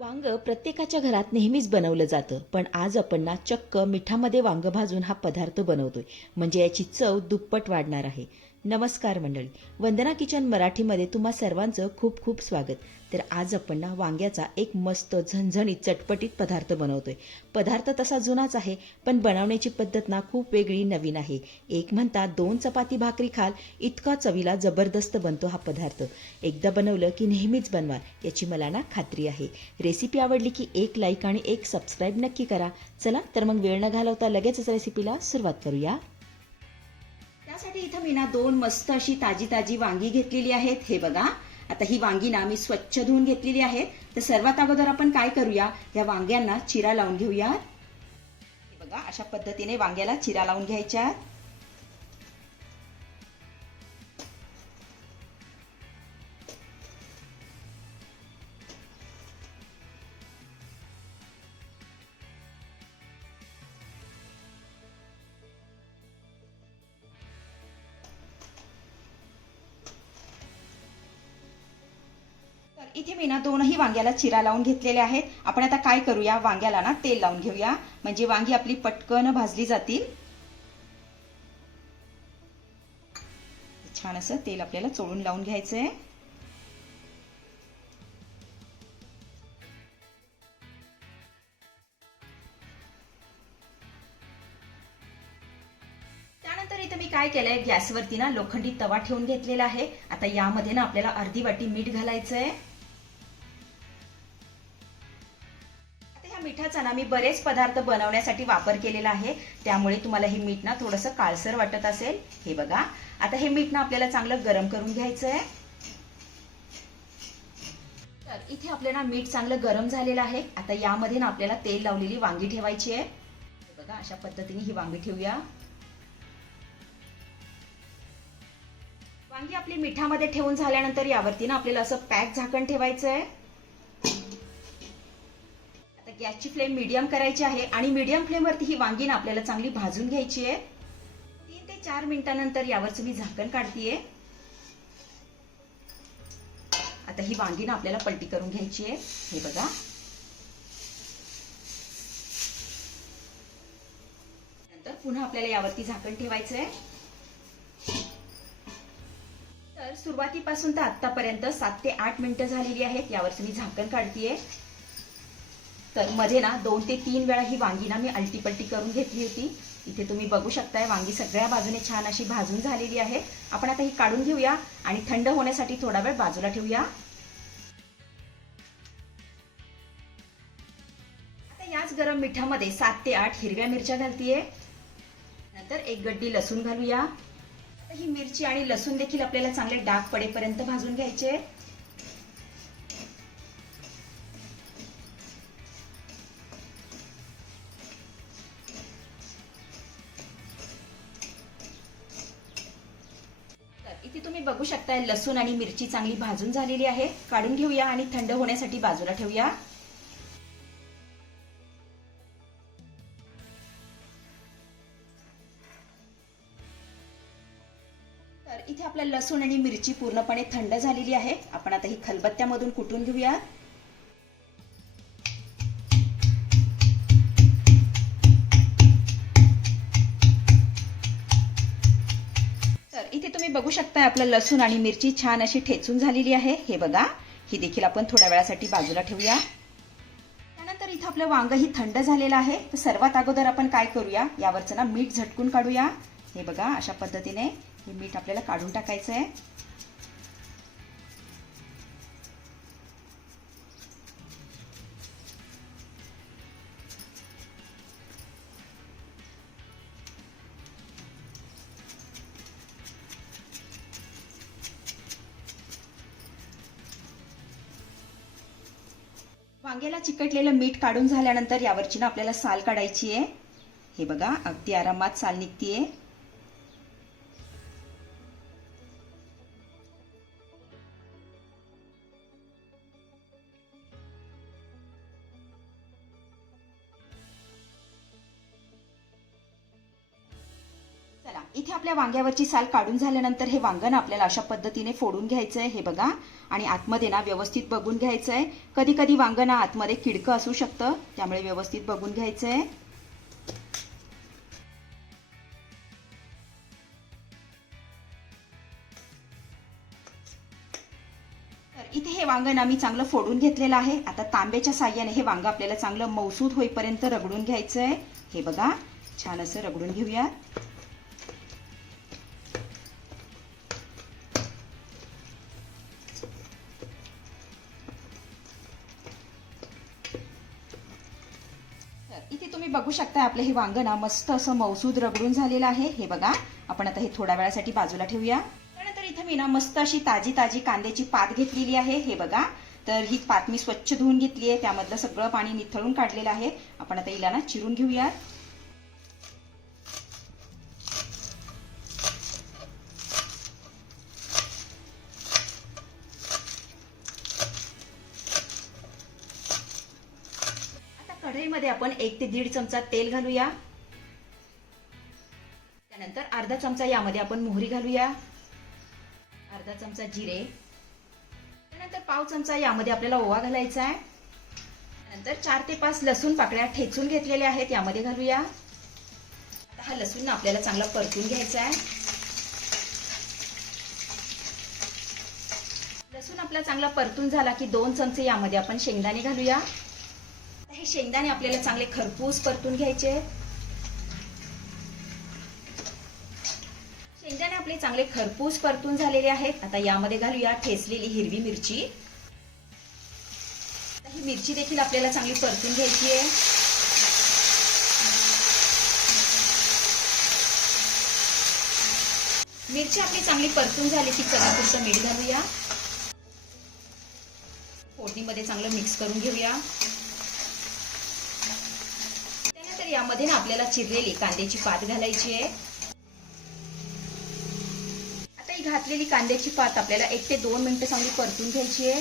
वांग प्रत्येकाच्या घरात नेहमीच बनवलं जातं, पण आज आपण ना चक्क मिठामध्ये वांग भाजून हा पदार्थ बनवतोय. म्हणजे याची चव दुप्पट वाढणार आहे. नमस्कार मंडळी, वंदना किचन मराठीमध्ये तुम्हा सर्वांचं खूप खूप स्वागत. तर आज आपण ना वांग्याचा एक मस्त झणझणीत चटपटीत पदार्थ बनवतोय. पदार्थ तसा जुनाच आहे, पण बनवण्याची पद्धत ना खूप वेगळी नवीन आहे. एक म्हणतात 2 चपाती भाकरी खाल इतका चवीला जबरदस्त बनतो हा पदार्थ. एकदा बनवलं की नेहमीच बनवा याची मला ना खात्री आहे. रेसिपी आवडली की एक लाईक आणि एक सबस्क्राईब नक्की करा. चला तर मग वेळ न घालवता लगेचच रेसिपीला सुरुवात करूया. त्यासाठी इथं मी ना 2 मस्त अशी ताजी ताजी वांगी घेतलेली आहेत. हे बघा, आता ही वांगी ना मी स्वच्छ धुवून घेतलेली आहेत. तर सर्वात अगोदर आपण काय करूया, या वांग्यांना चिरा लावून घेऊया. हे बघा, अशा पद्धतीने वांग्याला चिरा लावून घ्यायच्या. तर इथे मी ना 2ही वांग्याला चिरा लावून घेतलेले आहेत. आपण आता काय करूया, वांग्याला ना तेल लावून घेऊया, म्हणजे वांगी आपली पटकन भाजली जातील. छान असं तेल आपल्याला चोळून लावून घ्यायचंय. त्यानंतर इथे मी काय केलंय, गॅसवरती ना लोखंडी तवा ठेवून घेतलेला आहे. आता यामध्ये ना आपल्याला अर्धी वाटी मीठ घालायचंय. आता ह्या मिठाचा ना मी बरेच पदार्थ बनवण्यासाठी वापर केलेला आहे, त्यामुळे तुम्हाला हे मीठ ना थोडंसं काळसर वाटत असेल. हे बघा, आता हे मीठ ना आपल्याला चांगलं गरम करून घ्यायचंय. तर इथे आपल्याला मीठ चांगलं गरम झालेलं आहे. आता यामध्ये ना आपल्याला तेल लावलेली वांगी ठेवायची आहे. हे बघा, अशा पद्धतीने ही वांगी ठेवूया. वांगी आपली मिठामध्ये ठेवून झाल्यानंतर यावरती ना आपल्याला असं पॅक झाकण ठेवायचं आहे. आता गॅसची फ्लेम मीडियम करायची आहे आणि मीडियम फ्लेमवरती ही वांगी ना आपल्याला चांगली भाजून घ्यायची आहे. 3 ते 4 मिनिटांनंतर यावरचं मी झाकण काढतीये. आता ही वांगी ना आपल्याला पलटी करून घ्यायची आहे. हे बघा, नंतर पुन्हा आपल्याला यावरती झाकण ठेवायचं आहे. तर सुरुवातीपासून तर आतापर्यंत 7 ते 8 मिनिटं झालेली आहेत. यावरचं मी झाकण काढतीये. तर मध्ये ना 2 ते 3 वेळा ही वांगी ना मी अलटीपलटी करून घेतली होती. इथे तुम्ही बघू शकताय वांगी सगळ्या बाजूने छान अशी भाजून झालेली आहे. आपण आता ही काढून घेऊया आणि थंड होण्यासाठी थोडा वेळ बाजूला ठेवूया. आता याच गरम मिठामध्ये 7 ते 8 हिरव्या मिरच्या घालतीये. नंतर एक गड्डी लसूण घालूया. आता ही मिरची आणि लसूण देखील आपल्याला चांगले डाग पडेपर्यंत भाजून घ्यायचे. इथे तुम्ही बघू शकताय लसूण आणि मिरची चांगली भाजून झालेली आहे. काढून घेऊया आणि थंड होण्यासाठी बाजूला ठेवूया. तर इथे आपला लसूण आणि मिरची पूर्णपणे थंड झालेली आहे. आपण आता ही खलबत्त्यामधून कुटून घेऊया. तर इथे तुम्ही बघू शकता आपलं लसूण आणि मिरची छान अशी ठेचून झालेली आहे. हे बघा, ही देखील आपण थोड्या वेळासाठी बाजूला ठेवूया. त्यानंतर इथं आपलं वांग ही थंड झालेलं आहे. तर सर्वात अगोदर आपण काय करूया, यावरचं ना मीठ झटकून काढूया. हे बघा, अशा पद्धतीने हे मीठ आपल्याला काढून टाकायचं आहे. वांग्याला चिकटलेलं मीठ काढून झाल्यानंतर यावरची ना आपल्याला साल काढायची आहे. हे बघा, अगदी आरामात साल निघतीये. चला, इथे आपल्या वांग्यावरची साल काढून झाल्यानंतर हे वांग ना आपल्याला अशा पद्धतीने फोडून घ्यायचं आहे, हे बघा. आणि आतमध्ये ना व्यवस्थित बघून घ्यायचं आहे. कधी कधी वांग ना आतमध्ये किडकं असू शकतं, त्यामुळे व्यवस्थित बघून घ्यायचं आहे. तर इथे हे वांग ना मी चांगलं फोडून घेतलेलं आहे. आता तांब्याच्या साह्याने हे वांग आपल्याला चांगलं मऊसूद होईपर्यंत रगडून घ्यायचं आहे. हे बघा, छान असं रगडून घेऊया. इथे तुम्ही बघू शकता आपलं हे वांग ना मस्त असं मौसूद रगडून झालेलं आहे. हे बघा, आपण आता हे थोड्या वेळासाठी बाजूला ठेवूया. त्यानंतर इथे मी ना मस्त अशी ताजी ताजी कांद्याची पात घेतलेली आहे. हे बघा, तर ही पात मी स्वच्छ धुवून घेतली आहे. त्यामधलं सगळं पाणी निथळून काढलेलं आहे. आपण आता हिला ना चिरून घेऊया. कढईमध्ये आपण 1 ते 1.5 चमचा तेल घालूया. त्यानंतर अर्धा चमचा यामध्ये आपण मोहरी घालूया. अर्धा चमचा जिरे. त्यानंतर पाव चमचा यामध्ये आपल्याला ओवा घालायचा आहे. त्यानंतर 4 ते 5 लसूण पाकळ्या ठेचून घेतलेल्या आहेत, यामध्ये घालूया. आता हा लसूण आपल्याला चांगला परतून घ्यायचा आहे. लसूण आपला चांगला परतून झाला की 2 चमचे यामध्ये आपण शेंगदाणे घालूया. हे शेंगदाणे आपल्याला चांगले खरपूस परतून घ्यायचे. शेंगदाणे आपले चांगले खरपूस परतून झालेले आहेत. आता यामध्ये घालूया ठेचलेली हिरवी मिरची. ही मिरची देखील आपल्याला चांगली परतून घ्यायची आहे. मिरची आपली चांगली परतून झाली की चवीपुरतं मीठ घालूया. फोडणीमध्ये चांगलं मिक्स करून घेऊया. यामध्ये ना आपल्याला चिरलेली कांद्याची पात घालायची आहे. आता ही घातलेली कांद्याची पात आपल्याला 1 ते 2 मिनिटं चांगली परतून घ्यायची आहे.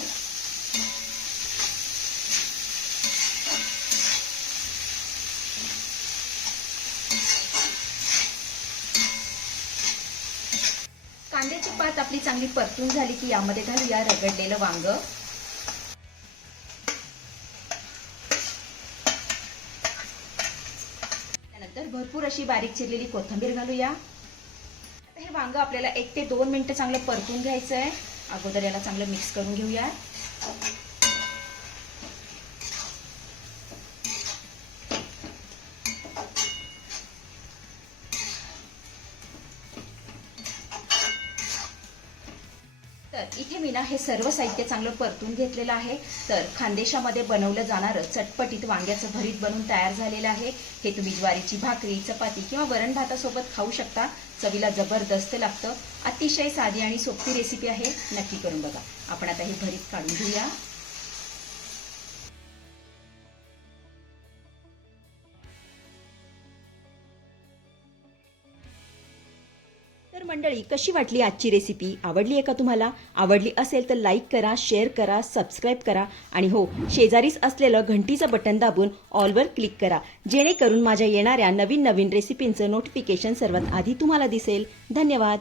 कांद्याची पात आपली चांगली परतून झाली की यामध्ये घालूया रगडलेलं वांग. भरपूर अशी बारीक चिरलेली कोथिंबीर घालूया. आता हे वांग आपल्याला 1 ते 2 मिनिटं चांगलं परतून घ्यायचं आहे. अगोदर याला चांगलं मिक्स करून घेऊया. तर इथे मी ना हे सर्व साहित्य चांगलं परतून घेतलेलं आहे. तर खानदेशामध्ये बनवलं जाणारं चटपटीत वांग्याचं भरीत बनून तयार झालेलं आहे. हे तुम्ही ज्वारीची भाकरी, चपाती किंवा वरण भातासोबत खाऊ शकता. चवीला जबरदस्त लागतं. अतिशय साधी आणि सोपी रेसिपी आहे, नक्की करून बघा. आपण आता हे भरीत काढून घेऊया. तर मंडळी, कशी वाटली आजची रेसिपी? आवडली आहे का तुम्हाला? आवडली असेल तर लाईक करा, शेअर करा, सबस्क्राईब करा आणि हो, शेजारीच असलेलं घंटीचं बटन दाबून ऑलवर क्लिक करा, जेणेकरून माझ्या येणाऱ्या नवीन नवीन रेसिपींचं नोटिफिकेशन सर्वात आधी तुम्हाला दिसेल. धन्यवाद.